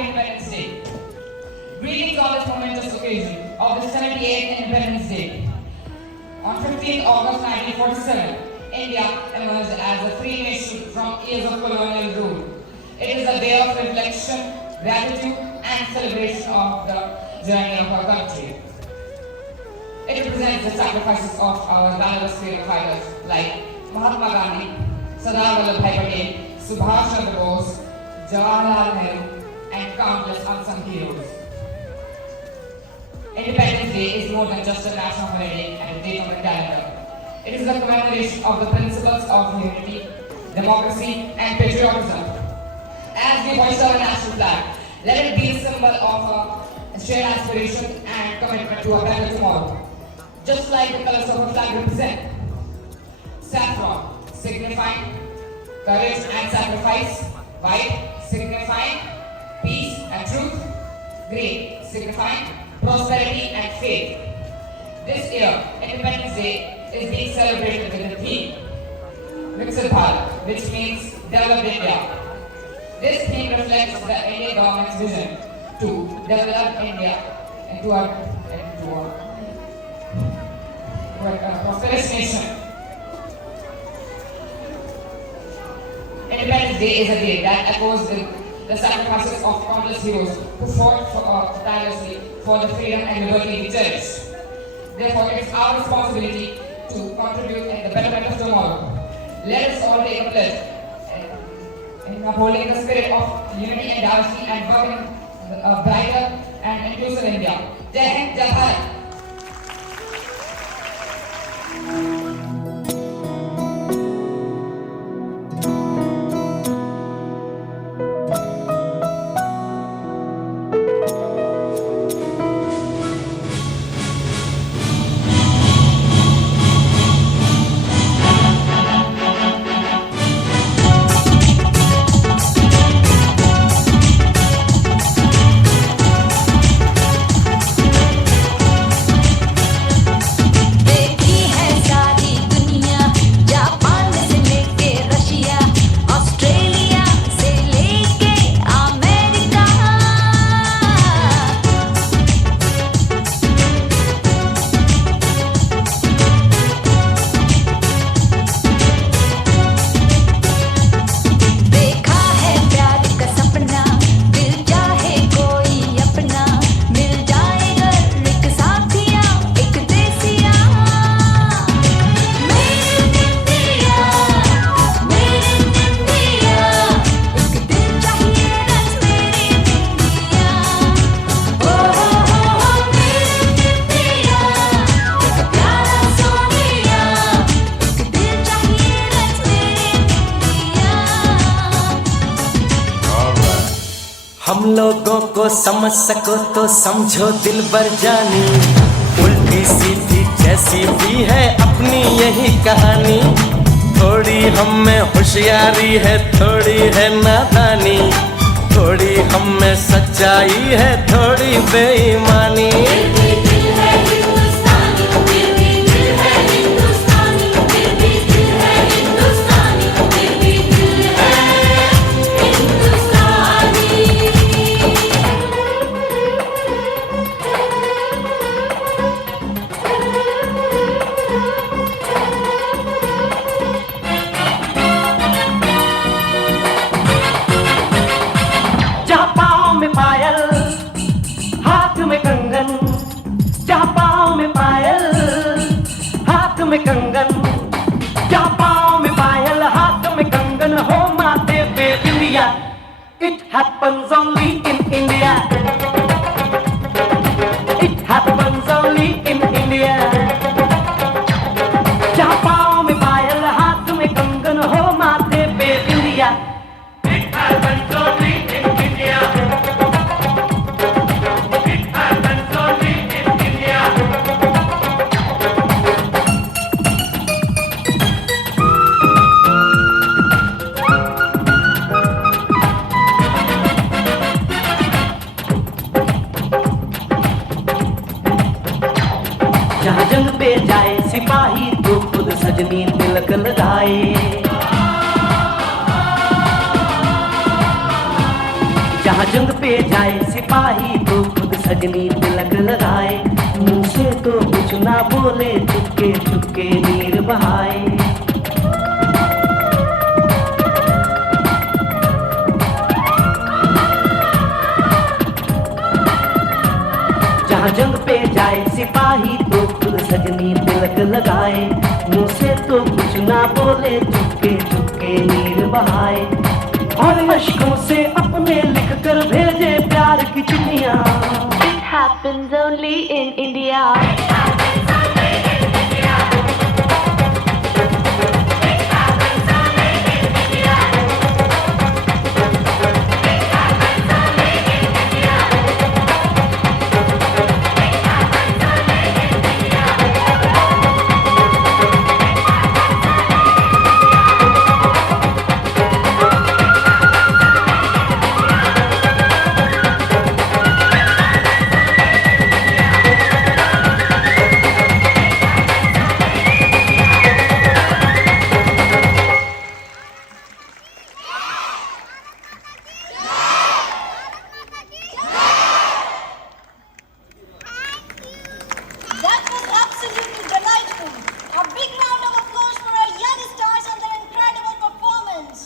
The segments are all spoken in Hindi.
Happy Independence Day. Greetings on this momentous occasion of the 78th Independence Day. On 15th August 1947, India emerged as a free nation from years of colonial rule. It is a day of reflection, gratitude, and celebration of the journey of our country. It represents the sacrifices of our valorous freedom fighters like Mahatma Gandhi, Sardar Vallabhbhai Patel, Subhash Chandra Bose, Jawaharlal Nehru, and countless unsung heroes. Independence Day is more than just a national holiday and a date on the calendar. It is a commemoration of the principles of unity, democracy, and patriotism. As we hoist our national flag, let it be a symbol of a shared aspiration and commitment to a better tomorrow. Just like the colors of a flag represent. Saffron, signifying courage and sacrifice. White, signifying peace and truth. Green, signifying prosperity and faith. This year, Independence Day is being celebrated with the theme Viksit Bharat, which means Developed India. This theme reflects the Indian government's vision to develop India into a prosperous nation. Independence Day is a day that echoes the sacrifices of countless heroes who fought tirelessly for the freedom and liberty we cherish. Therefore, it is our responsibility to contribute in the betterment of tomorrow. Let us all take a pledge in upholding the spirit of unity and diversity and work in a brighter and inclusive India. Jai Hind, Jai Bharat. हम लोगों को समझ सको तो समझो दिल भर जानी, उल्टी सीधी जैसी भी है अपनी यही कहानी। थोड़ी हम में होशियारी है, थोड़ी है नादानी, थोड़ी हम में सच्चाई है, थोड़ी बेईमानी। में कंगन, क्या पाँव में पायल, हाथ में कंगन, हो माथे पे बिंदिया। It happens only in India. It happens only in India. क्या पाँव में पायल, हाथ में कंगन, हो माथे पे बिंदिया। It happens only in India. It happens only in India. जहाँ जंग पे जाए सिपाही तो खुद सजनी तिलक लगाए। जहाँ जंग पे जाए सिपाही तो खुद सजनी तिलक लगाए, मुंह से तो कुछ ना बोले, चुपके चुपके नीर बहाए। जहाँ जंग पे जाए सिपाही तो खुद सजनी तिलक लगाए, मुंह से तो कुछ ना बोले, चुपके चुपके नीर बहाए। और मशकों से अपने लिख कर भेजे प्यार की चिट्ठियाँ। It happens only in India. That was absolutely delightful. A big round of applause for our young stars and their incredible performance.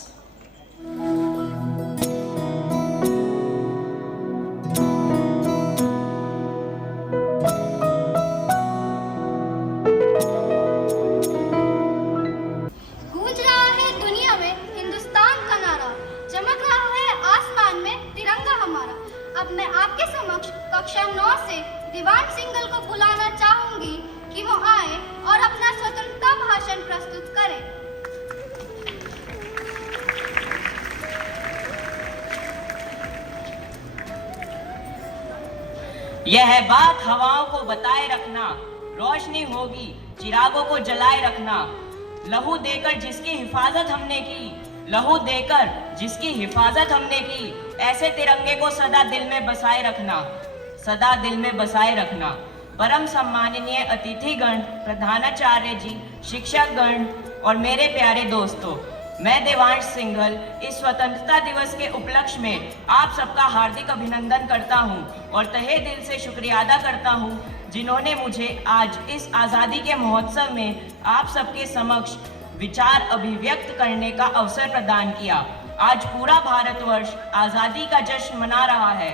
गूंज रहा है दुनिया में हिंदुस्तान का नारा, चमक रहा है आसमान में तिरंगा हमारा। अब मैं आपके समक्ष कक्षा 9 से दीवान सिंघल को बुलाना चाहूंगी कि वो आए और अपना स्वतंत्रता भाषण प्रस्तुत करें। यह बात हवाओं को बताए रखना, रोशनी होगी चिरागों को जलाए रखना। लहू देकर जिसकी हिफाजत हमने की, लहू देकर जिसकी हिफाजत हमने की, ऐसे तिरंगे को सदा दिल में बसाए रखना, सदा दिल में बसाए रखना। परम सम्माननीय अतिथिगण, प्रधानाचार्य जी, शिक्षकगण और मेरे प्यारे दोस्तों, मैं देवांश सिंघल इस स्वतंत्रता दिवस के उपलक्ष्य में आप सबका हार्दिक अभिनंदन करता हूं और तहे दिल से शुक्रिया अदा करता हूं जिन्होंने मुझे आज इस आज़ादी के महोत्सव में आप सबके समक्ष विचार अभिव्यक्त करने का अवसर प्रदान किया। आज पूरा भारतवर्ष आज़ादी का जश्न मना रहा है,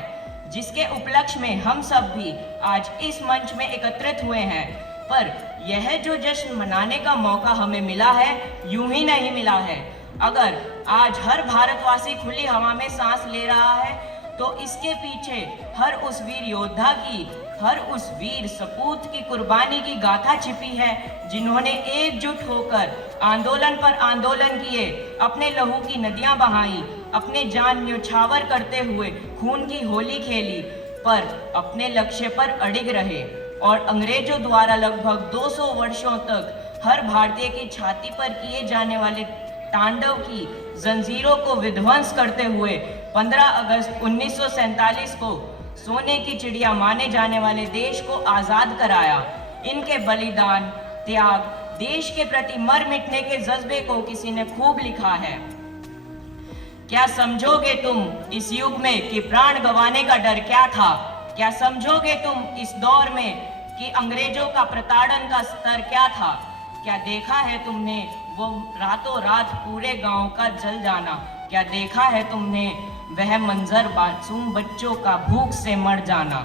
जिसके उपलक्ष्य में हम सब भी आज इस मंच में एकत्रित हुए हैं। पर यह जो जश्न मनाने का मौका हमें मिला है, यूं ही नहीं मिला है। अगर आज हर भारतवासी खुली हवा में सांस ले रहा है, तो इसके पीछे हर उस वीर योद्धा की, हर उस वीर सपूत की कुर्बानी की गाथा छिपी है, जिन्होंने एकजुट होकर आंदोलन पर आंदोलन किए, अपने लहू की नदियां बहाई, अपने जान न्योछावर करते हुए खून की होली खेली, पर अपने लक्ष्य पर अडिग रहे और अंग्रेजों द्वारा लगभग 200 वर्षों तक हर भारतीय की छाती पर किए जाने वाले तांडव की जंजीरों को विध्वंस करते हुए 15 अगस्त 1947 को सोने की चिड़िया माने जाने वाले देश को आजाद कराया। इनके बलिदान, त्याग, देश के प्रति मर मिटने के जज्बे को किसी ने खूब लिखा है। क्या समझोगे तुम इस युग में कि प्राण गंवाने का डर क्या था? क्या समझोगे तुम इस दौर में कि अंग्रेजों का प्रताड़न का स्तर क्या था? क्या देखा है तुमने वो रातों रात पूरे गांव का जल जाना? क्या देखा है तुमने वह मंजर मासूम बच्चों का भूख से मर जाना?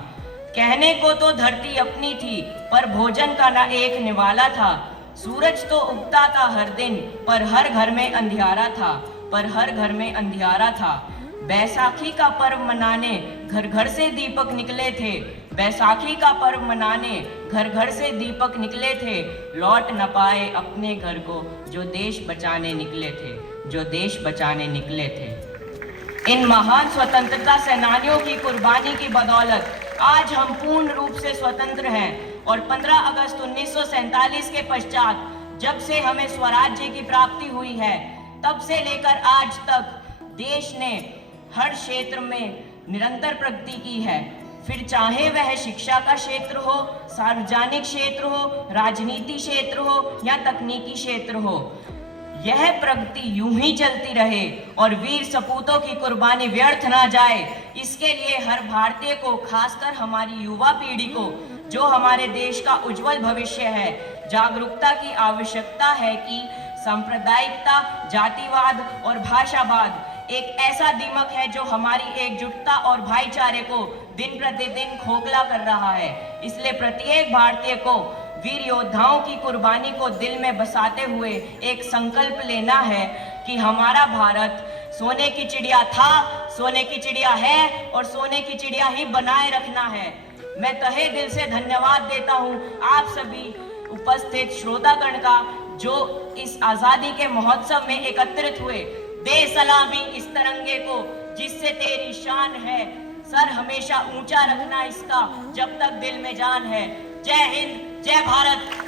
कहने को तो धरती अपनी थी, पर भोजन का ना एक निवाला था। सूरज तो उगता था हर दिन, पर हर घर में अंधियारा था, पर हर घर में अंधियारा था। बैसाखी का पर्व मनाने घर घर से दीपक निकले थे, बैसाखी का पर्व मनाने घर घर से दीपक निकले थे। लौट न पाए अपने घर को जो देश बचाने निकले थे, जो देश बचाने निकले थे। इन महान स्वतंत्रता सेनानियों की कुर्बानी की बदौलत आज हम पूर्ण रूप से स्वतंत्र हैं और 15 अगस्त 1947 के पश्चात जब से हमें स्वराज्य की प्राप्ति हुई है, तब से लेकर आज तक देश ने हर क्षेत्र में निरंतर प्रगति की है। फिर चाहे वह शिक्षा का क्षेत्र हो, सार्वजनिक क्षेत्र हो, राजनीति क्षेत्र हो या तकनीकी क्षेत्र हो। यह प्रगति यूं ही चलती रहे और वीर सपूतों की कुर्बानी व्यर्थ ना जाए, इसके लिए हर भारतीय को, खासकर हमारी युवा पीढ़ी को, जो हमारे देश का उज्जवल भविष्य है, जागरूकता की आवश्यकता है कि सांप्रदायिकता, जातिवाद और भाषावाद एक ऐसा दीमक है जो हमारी एकजुटता और भाईचारे को दिन प्रतिदिन खोखला कर रहा है। इसलिए प्रत्येक भारतीय को वीर योद्धाओं की कुर्बानी को दिल में बसाते हुए एक संकल्प लेना है कि हमारा भारत सोने की चिड़िया था, सोने की चिड़िया है और सोने की चिड़िया ही बनाए रखना है। मैं तहे दिल से धन्यवाद देता हूँ आप सभी उपस्थित श्रोतागण का, जो इस आजादी के महोत्सव में एकत्रित हुए। दे सलामी इस तिरंगे को जिससे तेरी शान है, सर हमेशा ऊंचा रखना इसका जब तक दिल में जान है। जय हिंद, जय Bharat.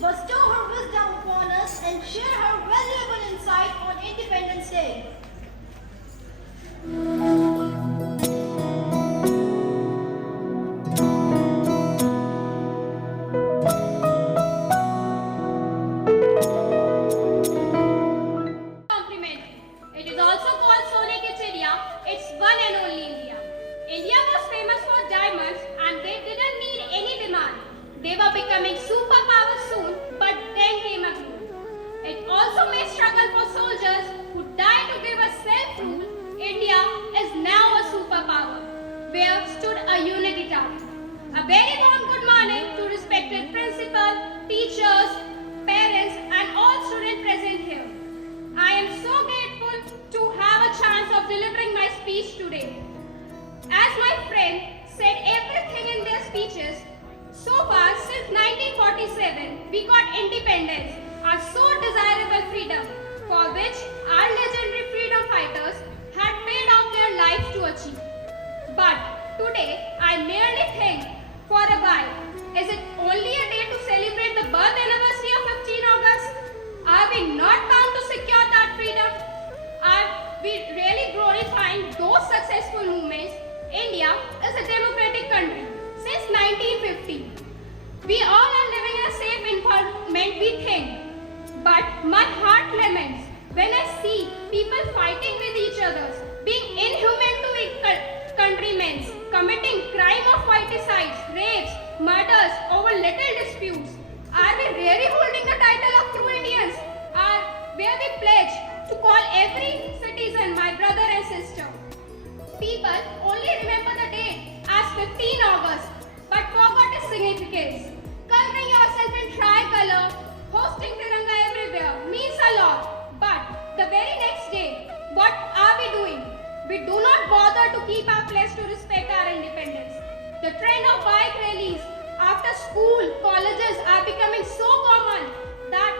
will bestow her wisdom upon us and share her valuable insight on Independence Day. Complimentary. It is also called Sone Ki Chidiya. It's one and only India. India was famous for diamonds and they didn't need any demand. They were becoming superpowers soon, but then came a gloom. It also may struggle for soldiers who died to give us self-rule. India is now a superpower, where stood a unity tower. A very warm good morning to respected principal, teachers, parents and all students present here. I am so grateful to have a chance of delivering my speech today. As my friend said everything in their speeches, so far since 1947 we got independence, our so desirable freedom, for which our legendary freedom fighters had paid off their lives to achieve. But today I merely think for a while, is it only a day to celebrate the birth anniversary of 15 August? Are we not bound to secure that freedom? Are we really glorifying those successful movements? India is a democratic country since 1950. We all are living in a safe environment, we think. But my heart laments when I see people fighting with each other, being inhuman to countrymen, committing crime of whiticides, rapes, murders over little disputes. Are we really holding the title of true Indians? Where we pledge to call every citizen my brother and sister? People only remember the date as 15 August, but forgot its significance. Coloring yourself in tricolor, hosting Tiranga everywhere means a lot. But the very next day, what are we doing? We do not bother to keep our pledge to respect our independence. The trend of bike rallies after school, colleges are becoming so common that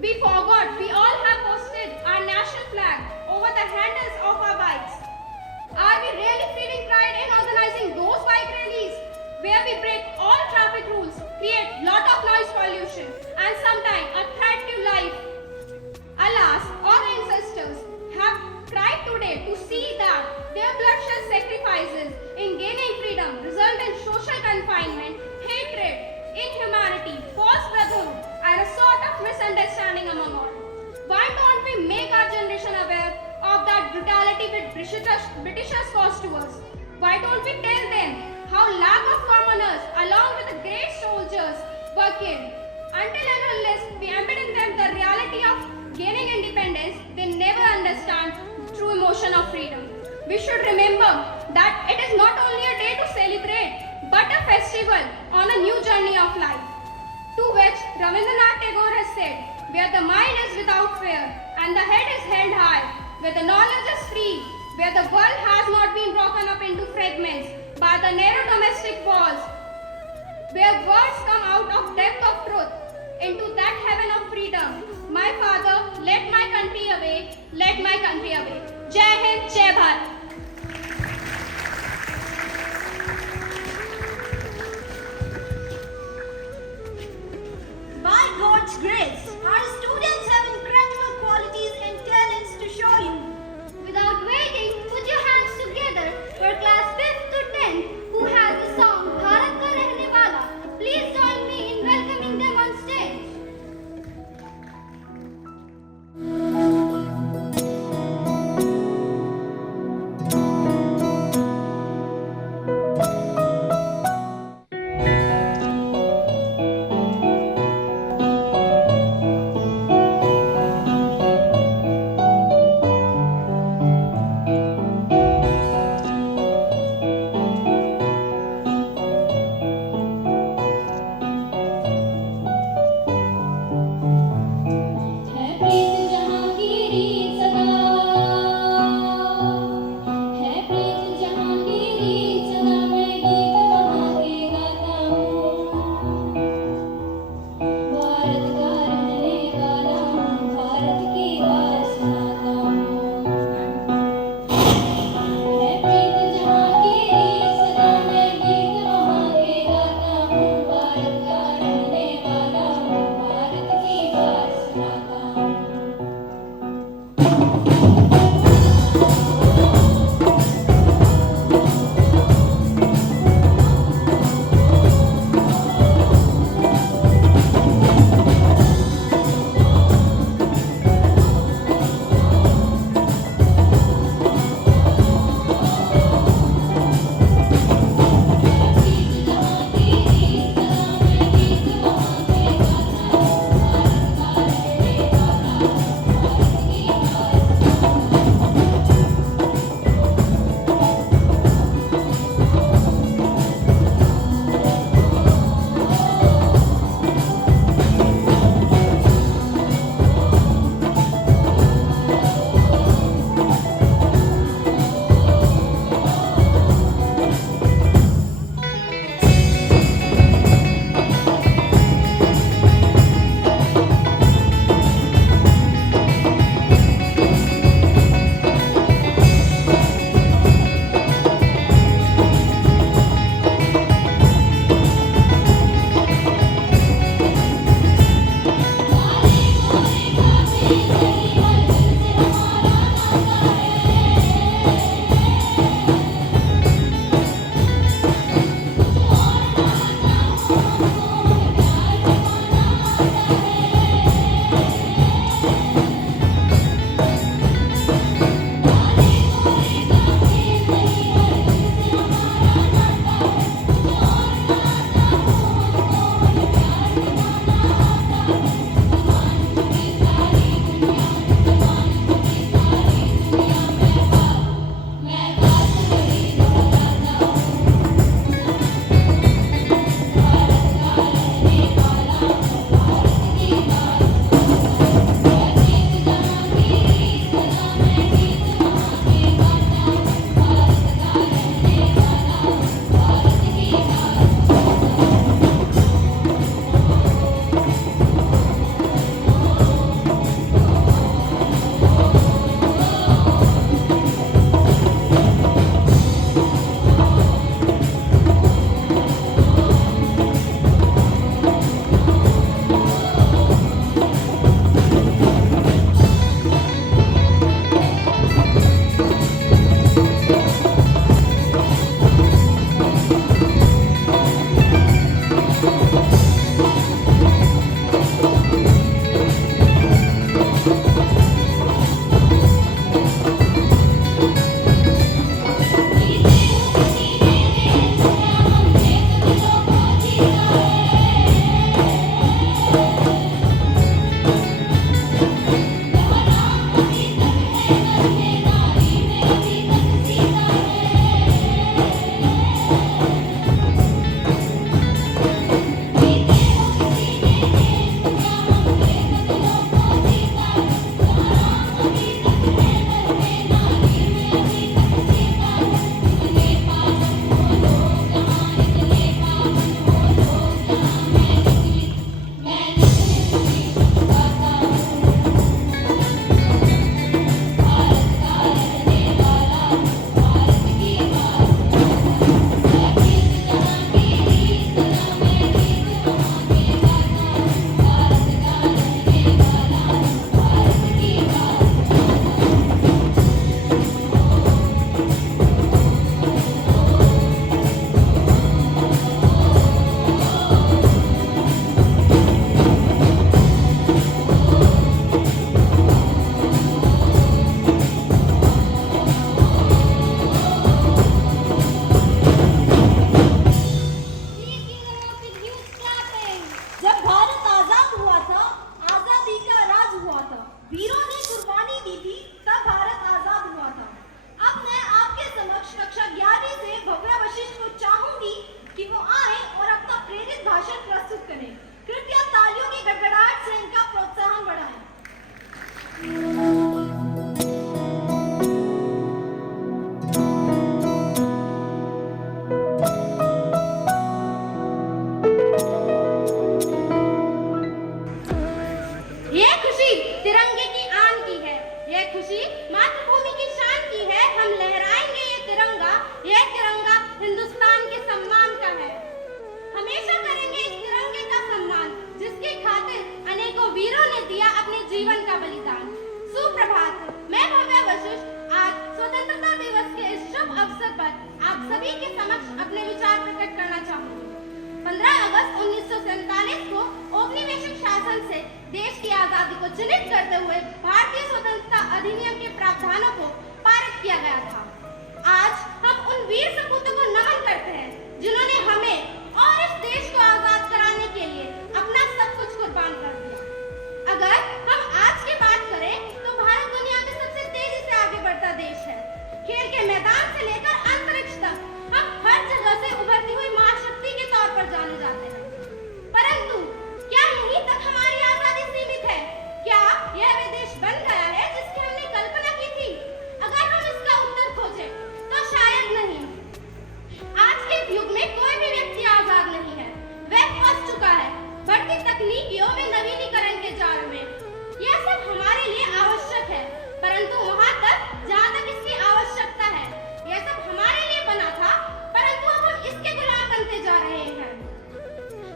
we forgot we all have posted our national flag over the handles of our bikes. Are we really feeling pride in organizing those bike rallies where we break all traffic rules, create lot of noise pollution and sometimes a threat to life? Alas, our ancestors have cried today to see that their bloodshed sacrifices in gaining freedom result in social confinement, hatred, inhumanity, false brotherhood and a sort of misunderstanding among all. Why don't we make our generation aware of that brutality which Britishers caused to us? Why don't we tell them how lakh of commoners along with the great soldiers were killed? Until and unless we embed in them the reality of gaining independence, they never understand true emotion of freedom. We should remember that it is not only a day to celebrate, but a festival on a new journey of life. To which Rabindranath Tagore has said, where the mind is without fear and the head is held high, where the knowledge is free, where the world has not been broken up into fragments by the narrow domestic walls, where words come out of depth of truth into that heaven of freedom. My father, let my country away, let my country away. Jai Hind, Jai Bharat. By God's grace, our students have incredible qualities and talents to show you. Without waiting, put your hands together for class 5th to 10th who has the song Bharat Ka Rehne Wala. Please join me in welcoming them on stage.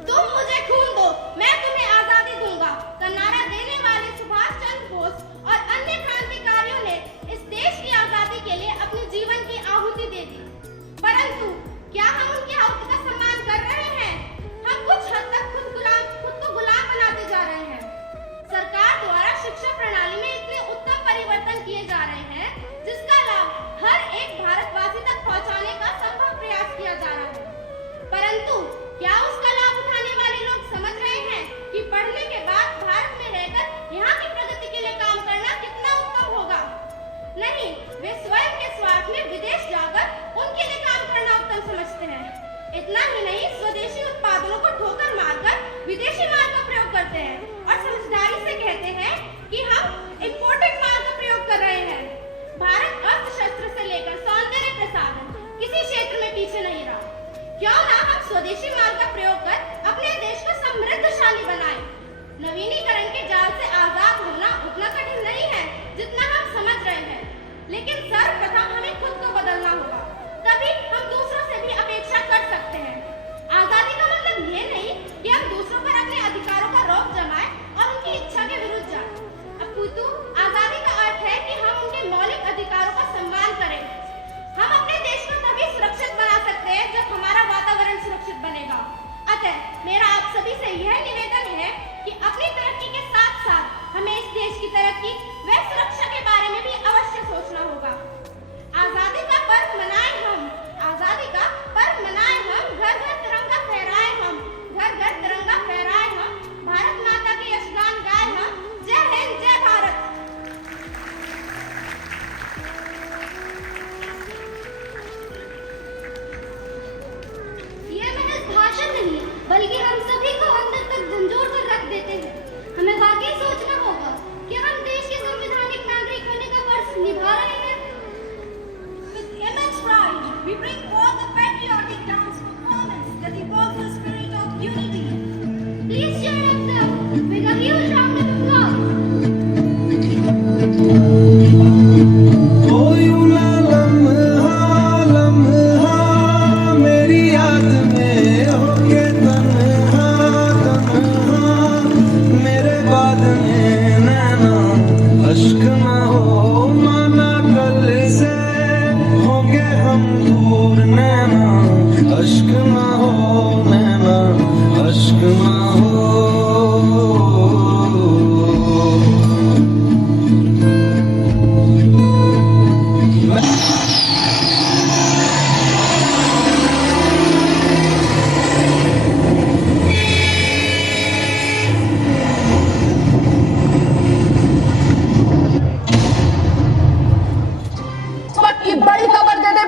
तुम मुझे खून दो, मैं तुम्हें आजादी दूंगा। अश्क ना हो माना कल से होंगे हम दूर नैना, अश्क ना हो नैना, अश्क ना हो।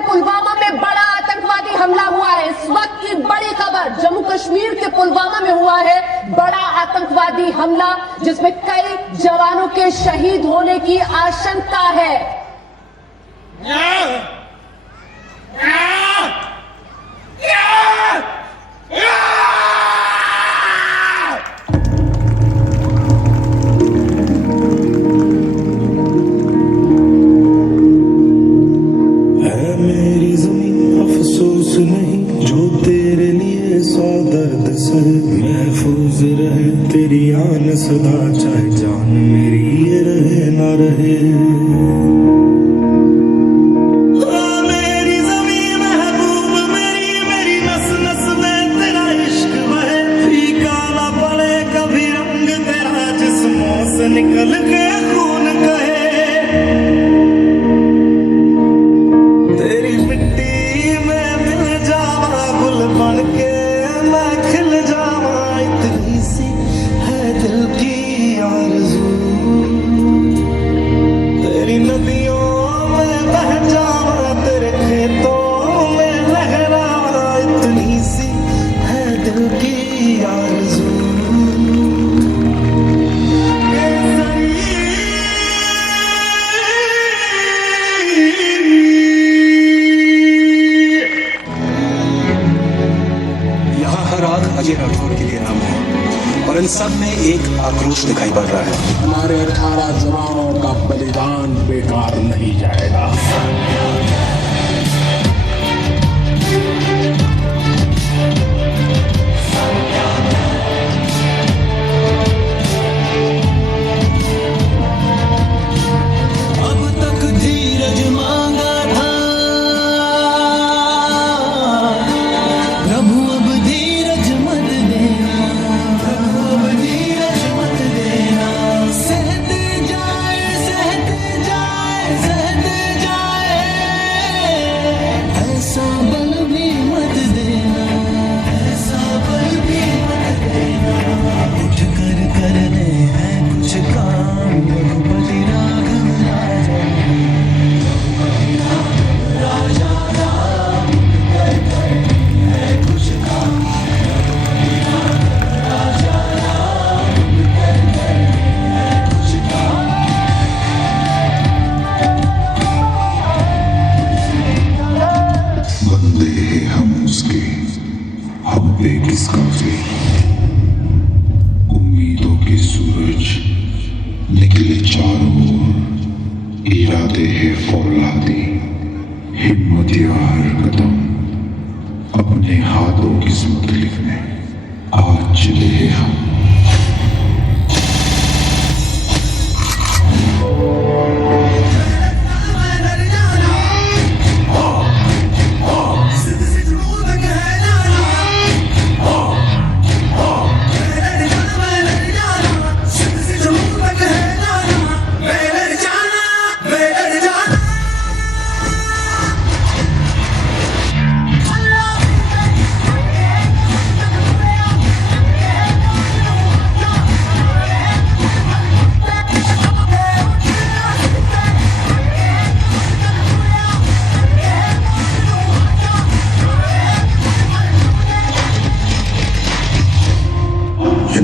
पुलवामा में बड़ा आतंकवादी हमला हुआ है। इस वक्त की बड़ी खबर जम्मू कश्मीर के पुलवामा में हुआ है बड़ा आतंकवादी हमला, जिसमें कई जवानों के शहीद होने की आशंका है। महफूज रहे तेरी आन सदा, चाहे जान मेरी ये रहे ना रहे। मेरी ज़मीं महबूब मेरी, मेरी नस नस में तेरा इश्क बहे, फीका ना पड़े कभी रंग तेरा जिस्मों से निकल के खून कहे। तेरी मिट्टी में मिल जावा गुल बन के मैं खिल जावा, इतनी सी है दिल की आरज़ू। तेरी नदियों में बह जावा, तेरे खेतों में लहरावा, इतनी सी है दिल की आरज़ू। यहाँ हर आग अजय राठौर के लिए नाम है, और इन सब में एक आक्रोश दिखाई पड़ रहा है। हमारे 18 जवानों का बलिदान बेकार नहीं जाएगा। अब तक धीरज मांगा था प्रभु, अब धीरज मत देना, प्रभु अब धीरज मत देना। सहते जाए सहते जाए सहते जाए, ऐसा बल भी मत देना, ऐसा बल भी मत देना। उठ कर करने हैं कुछ काम, रघुपति राघव राजा, राजा राम कर करने हैं कुछ काम, राजा राम कर करने हैं कुछ काम। बंदे हैं हम उसके, हम पे किसका वे। उम्मीदों के सूरज निकले चारों ओर, इरादे हैं फौलादी, हिम्मत यार कदम, अपने हाथों किस्मत लिखने आज चले हैं हम।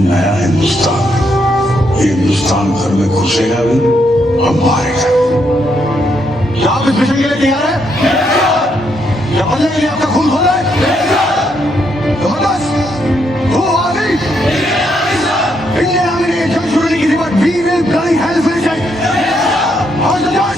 नया हिंदुस्तान, ये हिंदुस्तान घर में घुसेगा भी और मारेगा। क्या आप इस मिशन के लिए तैयार हैं? क्या बदले के लिए आपका खून खोला है? जबरदस्त। वो आर्मी, इंडियन आर्मी ने जंग शुरू नहीं की थी, but we will bloody hell finish it. How's the josh?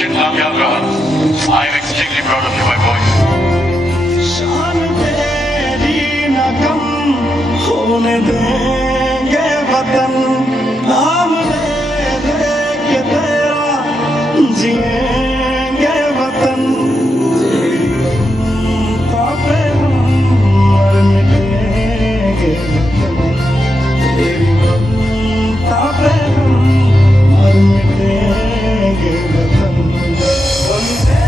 Mission कामयाब रहा। I am extremely proud of you my boy. शान तेरी न कम होने देंगे वतन, नाम ले दे के तेरा जिएंगे वतन, तेरी ममता पे हम मर मिटेंगे वतन, तेरी ममता पे हम मर मिटेंगे वतन। वंदे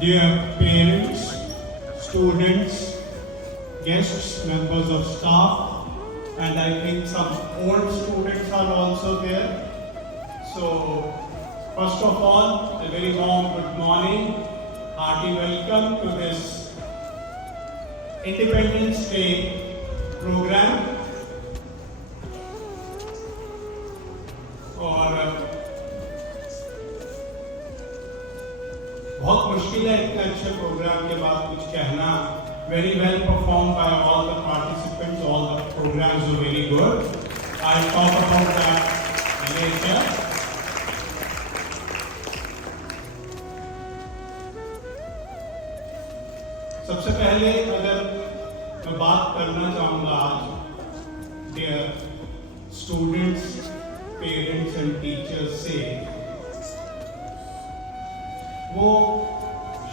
Dear parents, students, guests, members of staff, and I think some old students are also there. So, first of all, a very warm good morning, hearty welcome to this Independence Day program. और बहुत मुश्किल है इतने अच्छे प्रोग्राम के बाद कुछ कहना. Very well performed by all the participants. All the programs were very good. I'll talk about that later. सबसे पहले अगर मैं बात करना चाहूँगा आज dear students, parents and teachers से वो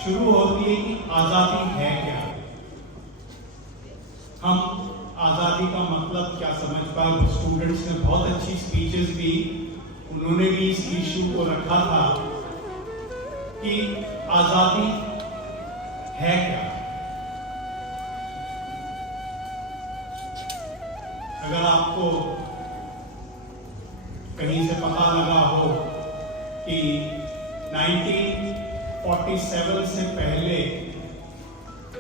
शुरू होती है कि आजादी है क्या। हम आजादी का मतलब क्या समझ पाए। स्टूडेंट्स ने बहुत अच्छी स्पीचेस दी, उन्होंने भी इस इशू को रखा था कि आजादी है क्या। अगर आपको कहीं से पता लगा हो कि 1947 से पहले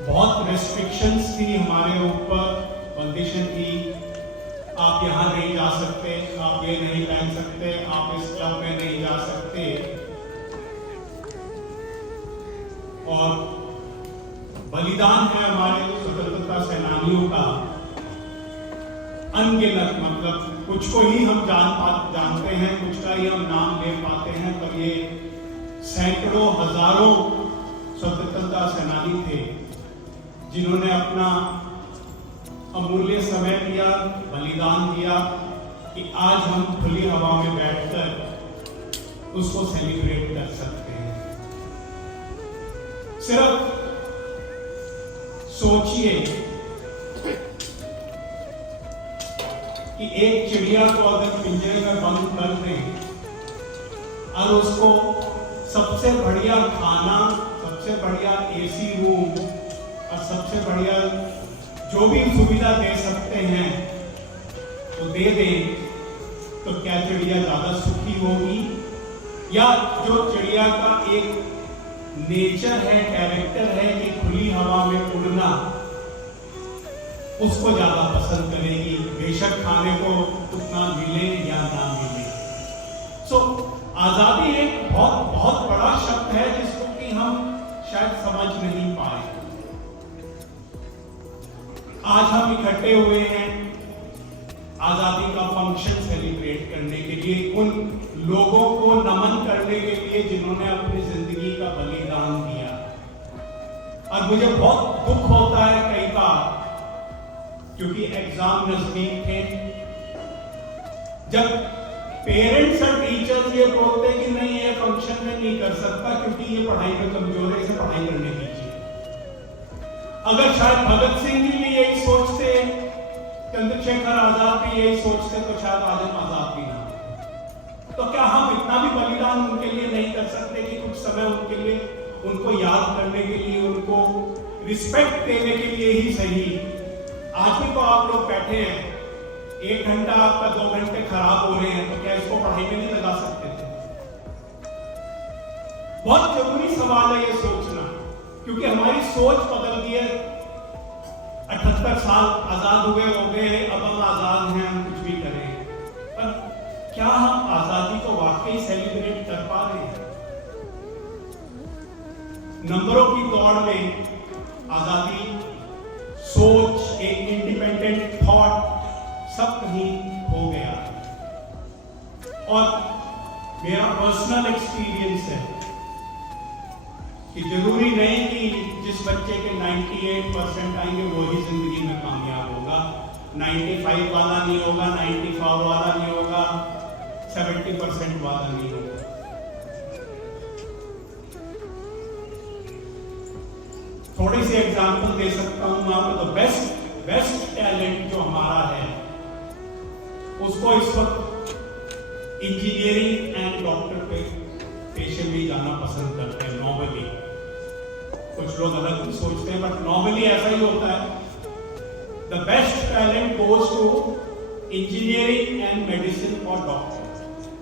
बहुत रेस्ट्रिक्शंस थी हमारे ऊपर, बंदिशें थी, आप यहाँ नहीं जा सकते, आप ये नहीं पहन सकते, आप इस क्लब में नहीं जा सकते, और बलिदान है हमारे स्वतंत्रता सेनानियों का अनगिनत, मतलब कुछ को ही हम जानते हैं, कुछ का ही हम नाम ले पाते हैं, पर ये सैकड़ों हजारों स्वतंत्रता सेनानी थे जिन्होंने अपना अमूल्य समय दिया, बलिदान दिया कि आज हम खुली हवा में बैठकर उसको सेलिब्रेट कर सकते हैं। सिर्फ सोचिए कि एक चिड़िया को अगर पिंजरे में बंद कर दें और उसको सबसे बढ़िया खाना, सबसे बढ़िया एसी रूम और सबसे बढ़िया जो भी सुविधा दे सकते हैं तो दे दें, तो क्या चिड़िया ज्यादा सुखी होगी? या जो चिड़िया का एक नेचर है, कैरेक्टर है कि खुली हवा में उड़ना, उसको ज्यादा पसंद करेगी, बेशक खाने को उतना मिले या ना मिले। सो आजादी एक बहुत बहुत बड़ा शब्द है जिसको कि हम शायद समझ नहीं पाए। आज हम इकट्ठे हुए हैं आजादी का फंक्शन सेलिब्रेट करने के लिए, उन लोगों को नमन करने के लिए जिन्होंने अपनी जिंदगी का बलिदान दिया। और मुझे बहुत दुख होता है कई बार, क्योंकि एग्जाम नजदीक थे, जब पेरेंट्स और टीचर्स ये बोलते हैं कि नहीं ये फंक्शन में नहीं कर सकता क्योंकि ये पढ़ाई में कमजोर है, इसे पढ़ाई करने दीजिए। अगर शायद भगत सिंह जी भी यही सोचते, चंद्रशेखर आजाद भी यही सोचते, तो शायद आज हम आजाद भी ना हो। तो क्या हम इतना भी बलिदान उनके लिए नहीं कर सकते कि कुछ समय उनके लिए, उनको याद करने के लिए, उनको रिस्पेक्ट देने के लिए ही सही। आज भी तो आप लोग बैठे हैं, 1 घंटा आपका 2 घंटे खराब हो रहे हैं, तो क्या इसको पढ़ाई में नहीं लगा सकते थे? बहुत जरूरी सवाल है ये सोचना, क्योंकि हमारी सोच बदल गई है। 78 साल आजाद हुए हो गए, अब हम आजाद हैं, हम कुछ भी करें, पर क्या हम आजादी को वाकई सेलिब्रेट कर पा रहे हैं? नंबरों की दौड़ में आजादी, सोच, एक इंडिपेंडेंट थॉट सब कहीं हो गया। और मेरा पर्सनल एक्सपीरियंस है कि जरूरी नहीं कि जिस बच्चे के 98% आएंगे वो ही जिंदगी में कामयाब होगा, 95 वाला नहीं होगा, 94 वाला नहीं होगा, 70% वाला नहीं होगा। थोड़ी सी एग्जांपल दे सकता हूं मैं आपको। तो बेस्ट टैलेंट जो हमारा है उसको इस वक्त इंजीनियरिंग एंड डॉक्टर पे पेशे में जाना पसंद करते हैं नॉर्मली। कुछ लोग अलग सोचते हैं, बट नॉर्मली ऐसा ही होता है। The best talent goes to engineering and medicine और डॉक्टर।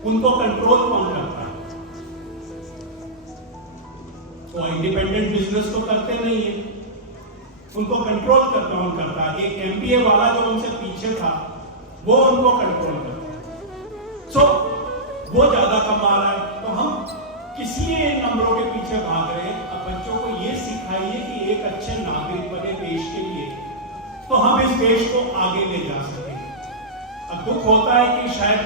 उनको कंट्रोल कौन करता है? वो इंडिपेंडेंट बिजनेस तो करते नहीं है, उनको कंट्रोल कौन करता है? एक MBA वाला जो उनसे पीछे था वो उनको कंट्रोल करता है। सो वो ज्यादा कमा रहा है, तो हम किस लिए नंबरों के पीछे भाग रहे हैं? अब बच्चों को ये सिखाइए कि एक अच्छे नागरिक बने देश के लिए, तो हम इस देश को आगे ले जा सकें। अब दुख होता है कि शायद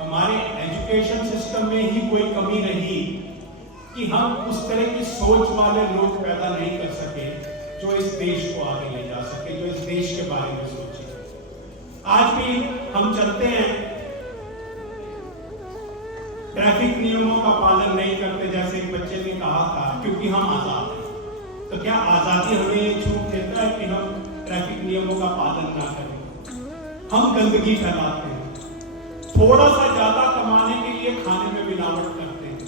हमारे एजुकेशन सिस्टम में ही कोई कमी रही कि हम उस तरह की सोच वाले लोग पैदा नहीं कर सके जो इस देश को आगे ले जा सके, जो इस देश के बारे में सोचे। आज भी हम चलते हैं ट्रैफिक नियमों का पालन नहीं करते, जैसे एक बच्चे ने कहा था, क्योंकि हम आजाद हैं। तो क्या आजादी हमें ये छूट देता है कि हम ट्रैफिक नियमों का पालन ना करें? हम गंदगी फैलाते हैं, थोड़ा सा ज्यादा कमाने के लिए खाने में मिलावट करते हैं,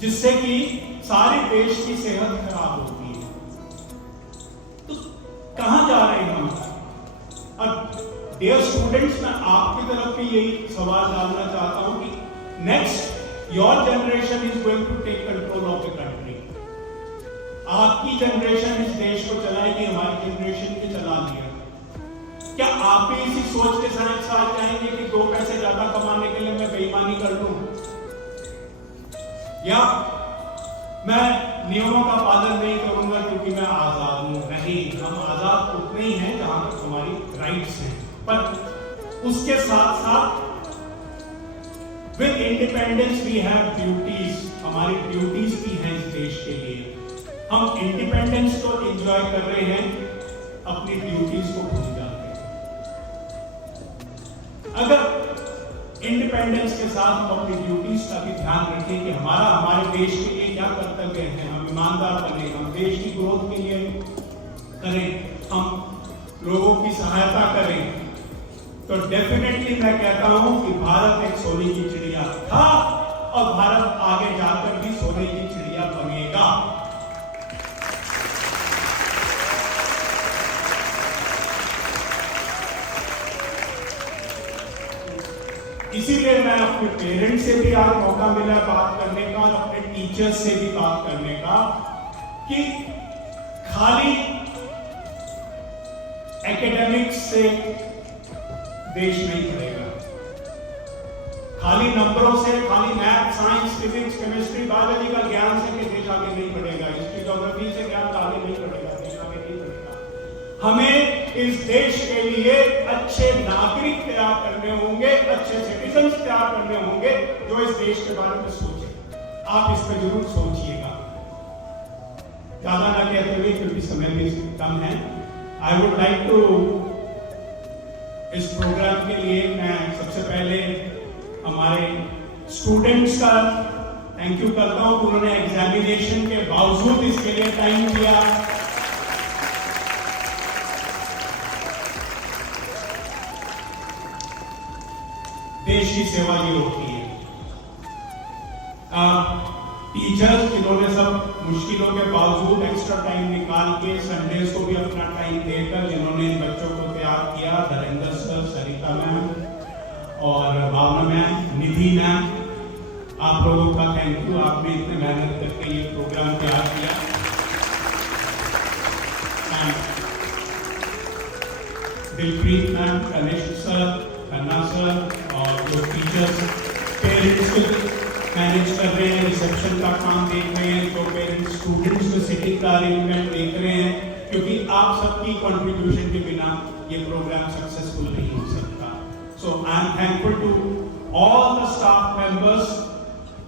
जिससे कि सारे देश की सेहत खराब होती है। तो कहां जा रहे हैं हम? अब डियर स्टूडेंट्स, मैं आपकी तरफ भी यही सवाल डालना चाहता हूं कि next your generation is going to take control of the country. आपकी जनरेशन इस देश को चलाएगी, हमारी जनरेशन ने चला लिया। क्या आप भी इसी सोच के साथ चाहेंगे कि 2 पैसे ज्यादा कमाने के लिए मैं बेईमानी कर लूं, या मैं नियमों का पालन नहीं करूंगा क्योंकि मैं आजाद हूं? नहीं, हम आजाद उतने ही हैं जहां तक हमारी राइट्स हैं, पर उसके साथ साथ with independence we have duties. हमारी ड्यूटीज भी हैं इस देश के लिए। हम इंडिपेंडेंस को एंजॉय कर रहे हैं, अपनी ड्यूटीज को भूल जाते हैं। अगर इंडिपेंडेंस के साथ हम अपनी ड्यूटीज का भी ध्यान रखें कि हमारे देश के लिए क्या कर्तव्य हैं, हम ईमानदार बने, हम देश की ग्रोथ के लिए करें, हम लोगों की सहायता करें, तो डेफिनेटली मैं कहता हूं कि भारत एक सोने की चिड़िया था और भारत आगे जाकर भी सोने की चिड़िया बनेगा। इसीलिए मैं अपने पेरेंट्स से भी आज मौका मिला बात करने का और अपने टीचर्स से भी बात करने का कि खाली एकेडमिक्स से देश नहीं बढ़ेगा, खाली नंबरों से, खाली math, science, physics, chemistry, biology का ज्ञान से देश आगे नहीं बढ़ेगा, हिस्ट्री, ज्योग्राफी से ज्ञान आगे नहीं बढ़ेगा, देश आगे नहीं बढ़ेगा। हमें इस देश के लिए अच्छे नागरिक तैयार करने होंगे, अच्छे सिटीजन्स तैयार करने होंगे जो इस देश के बारे में सोचे। आप इस पर जरूर सोचिएगा। ज्यादा ना कहते हुए क्योंकि समय भी कम है, आई वुड लाइक टू इस प्रोग्राम के लिए मैं सबसे पहले हमारे स्टूडेंट्स का थैंक यू करता हूं कि उन्होंने एग्जामिनेशन के बावजूद इसके लिए टाइम दिया। देश की सेवा ये होती है। टीचर्स जिन्होंने सब मुश्किलों के बावजूद एक्स्ट्रा टाइम निकाल के संडेज को भी अपना टाइम देकर जिन्होंने बच्चों को तैयार किया, धरेंद्र सर, सरिता मैम और भावना मैम, निधि मैम, आप लोगों का थैंक यू। आपने इतने मेहनत करके ये प्रोग्राम तैयार किया। Dilpreet ma'am, Kanishk sir, Khanna sir और जो टीचर्स पेरेंट्स मैनेज कर रहे हैं, रिसेप्शन का काम देख रहे हैं, जो पेरेंट्स स्टूडेंट्स को सिटिंग का अरेंजमेंट देख रहे हैं, क्योंकि आप सबकी कंट्रीब्यूशन के बिना ये प्रोग्राम सक्सेसफुल नहीं हो सकता। So I am thankful to all the staff members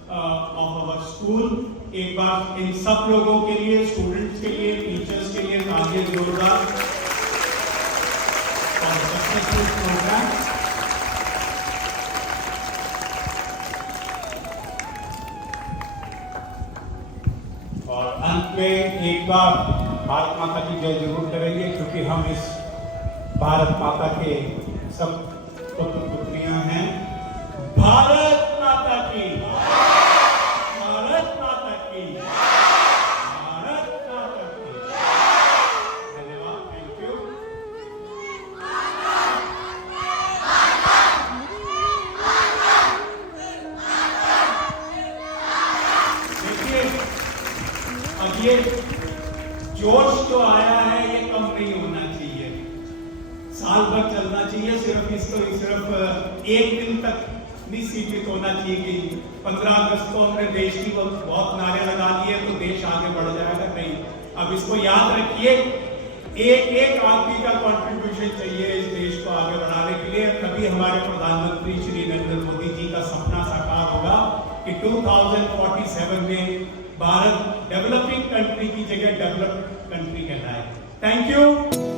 of our school. एक बार इन सब लोगों के लिए, स्टूडेंट्स के लिए, टीचर्स के लिए तालियां जोरदार और सक्सेसफुल प्रोग्राम। और अंत में एक बार भारत माता की जय जरूर करेंगे, क्योंकि हम इस भारत माता के सब पुत्र पुत्रियां हैं। भारत माता की, भारत माता की, भारत माता की। धन्यवाद, थैंक यू। देखिए, अब ये जोश जो आया है ये कम नहीं होना चाहिए, साल भर चलना चाहिए। सिर्फ एक दिन तक नहीं सीमित होना चाहिए कि 15 अगस्त को हमने देश की बहुत नारे लगा लिए तो देश आगे बढ़ जाएगा। नहीं, अब इसको याद रखिए, एक एक आदमी का कंट्रीब्यूशन चाहिए इस देश को आगे बढ़ाने के लिए। तभी हमारे प्रधानमंत्री श्री नरेंद्र मोदी जी का सपना साकार होगा कि 2047 में भारत डेवलपिंग कंट्री की जगह डेवलप्ड कंट्री कहलाए। Thank you.